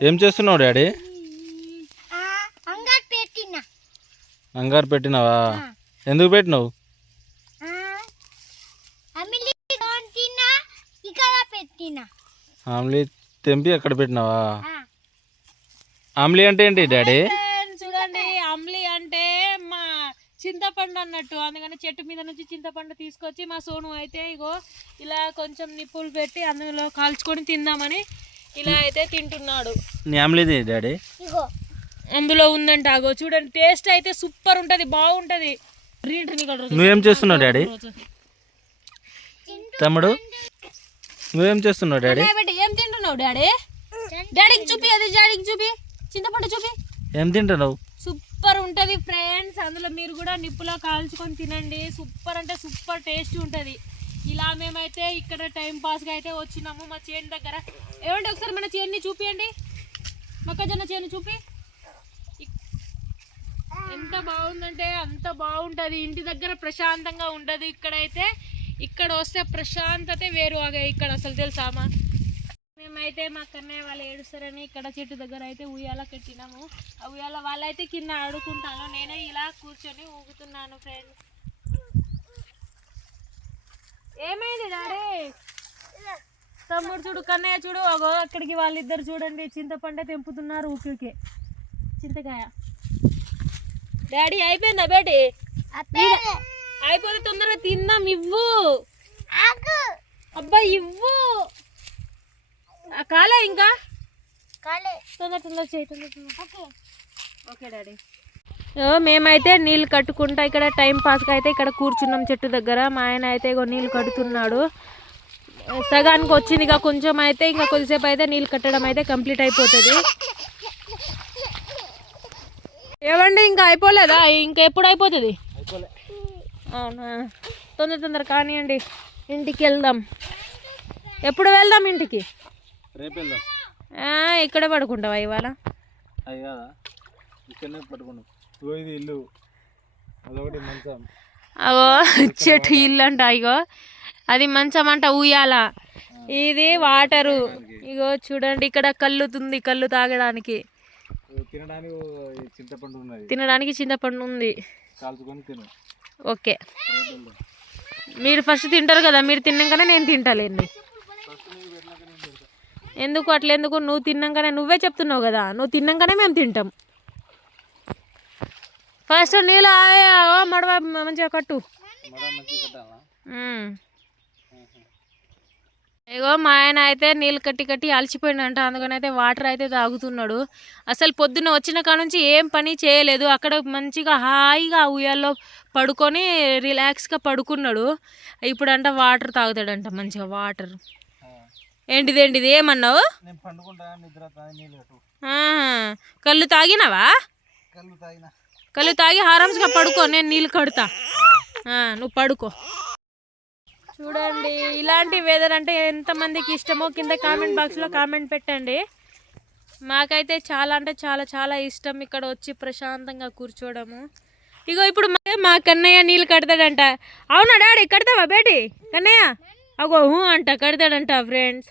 ఏం చేస్తున్నావు డాడీ? అంగారు పెట్టినావా? ఎందుకు పెట్టినావు? ఆమ్లీ తెంపి అక్కడ పెట్టినావా? ఆమ్లీ అంటే ఏంటి డాడీ? చూడండి అమ్లి అంటే మా చింతపండు అన్నట్టు. అందుకని చెట్టు మీద నుంచి చింతపండు తీసుకొచ్చి మా సోను అయితే ఇగో ఇలా కొంచెం నిప్పులు పెట్టి అందులో కాల్చుకొని తిందామని ఇలా అయితే తింటున్నాడు. డాడీ? ఇగో. అందులో ఉందంట అగో చూడండి టేస్ట్ అయితే సూపర్ ఉంటది బాగుంటది. నువ్వేం చేస్తున్నావు డాడీ. తమ్ముడు? నువ్వేం చేస్తున్నావు డాడీ? ఏం తింటున్నావు డాడీ? డాడీకి చూపి అది డాడీకి చూపి చింతపండు చూపి. ఏం తింటున్నావు? సూపర్ ఉంటది ఫ్రెండ్స్. అందులో మీరు కూడా నిప్పులో కాల్చుకొని తినండి. సూపర్ అంటే సూపర్ టేస్ట్ ఉంటది. ఇలా మేమైతే ఇక్కడ టైం పాస్గా అయితే వచ్చినాము మా చేను దగ్గర. ఏమంటే ఒకసారి మన చేనుని చూపియండి. మొక్కజొన్న చేను చూపి. ఎంత బాగుందంటే అంత బాగుంటుంది. ఇంటి దగ్గర ప్రశాంతంగా ఉండదు ఇక్కడైతే. ఇక్కడ వస్తే ప్రశాంతతే వేరు ఆగే ఇక్కడ అసలు తెలుసామా మేమైతే మా కన్నయ్య వాళ్ళు ఏడుస్తారని ఇక్కడ చెట్టు దగ్గర అయితే ఉయ్యాల కట్టినాము. ఆ ఉయ్యాల వాళ్ళైతే కింద ఆడుకుంటాను. నేనే ఇలా కూర్చొని ఊగుతున్నాను ఫ్రెండ్స్ ఏమైంది డాడీ? తమ్ముడు చూడు కన్నయ్య చూడు అగో అక్కడికి వాళ్ళిద్దరు చూడండి చింతపండే తెంపుతున్నారు ఊపికే చింతకాయ. డాడీ అయిపోయిందా బేటి? అయిపోతే తొందరగా తిందాం ఇవ్వు. అబ్బా ఇవ్వు. ఆ కాలే ఇంకా? కాలే. తొందర తొందర చేయి తొందర తొందర. Okay daddy. మేమైతే నీళ్ళు కట్టుకుంటా ఇక్కడ టైం పాస్కి అయితే ఇక్కడ కూర్చున్నాం చెట్టు దగ్గర. మా ఆయన అయితే ఇగో నీళ్ళు కడుతున్నాడు. సగానికి వచ్చింది ఇక కొంచెం అయితే ఇంకా కొద్దిసేపు అయితే నీళ్ళు కట్టడం అయితే కంప్లీట్ అయిపోతుంది. ఏవండి ఇంకా అయిపోలేదా? ఇంకా ఎప్పుడు అయిపోతుంది? అవునా? తొందర తొందర కానివ్వండి ఇంటికి వెళ్దాం. ఎప్పుడు వెళ్దాం ఇంటికి? ఇక్కడే పడుకుంటావా ఇవాళ? ఇది ఇల్లు. అదొకటి మంచం. అగో చెట్టు ఇల్లు అంట ఇగో. అది మంచం అంట ఊయాల ఇది వాటరు. ఇగో చూడండి ఇక్కడ కల్లుతుంది కళ్ళు తాగడానికి. తినడానికి చింతపండు ఉన్నది. తినడానికి చింతపండు ఉంది. ఓకే. మీరు ఫస్ట్ తింటారు కదా మీరు తిన్నాకనే నేను తింటాలేండి. ఎందుకు అట్లా ఎందుకు నువ్వు తిన్నాకనే నువ్వే చెప్తున్నావు కదా నువ్వు తిన్నాకనే మేము తింటాం. ఫస్ట్ నీళ్ళు ఆవే మడవ మంచిగా కట్టు. ఇగో మా ఆయన అయితే నీళ్ళు కట్టి కట్టి అలసిపోయిండంట అందుకని అయితే వాటర్ అయితే తాగుతున్నాడు. అసలు పొద్దున్న వచ్చిన కాడ నుంచి ఏం పని చేయలేదు. అక్కడ మంచిగా హాయిగా ఉయ్యాల్లో పడుకొని రిలాక్స్గా పడుకున్నాడు. ఇప్పుడు అంట వాటర్ తాగుతాడంట మంచిగా వాటర్. ఏంటిది ఏంటిది ఏమన్నావు. కళ్ళు తాగినావా? కళ్ళు తాగిన. కళ్ళు తాగి హారామ్స్గా పడుకో నేను నీళ్ళు కడతా. నువ్వు పడుకో. చూడండి ఇలాంటి వెదర్ అంటే ఎంతమందికి ఇష్టమో కింద కామెంట్ బాక్స్లో కామెంట్ పెట్టండి. మాకైతే చాలా అంటే చాలా చాలా ఇష్టం ఇక్కడ వచ్చి ప్రశాంతంగా కూర్చోవడము ఇగో ఇప్పుడు మా- కన్నయ్య నీళ్ళు కడతాడంట. అవునా డాడీ కడతావా బేటి? కన్నయ్య? అగో అంట కడతాడంట ఫ్రెండ్స్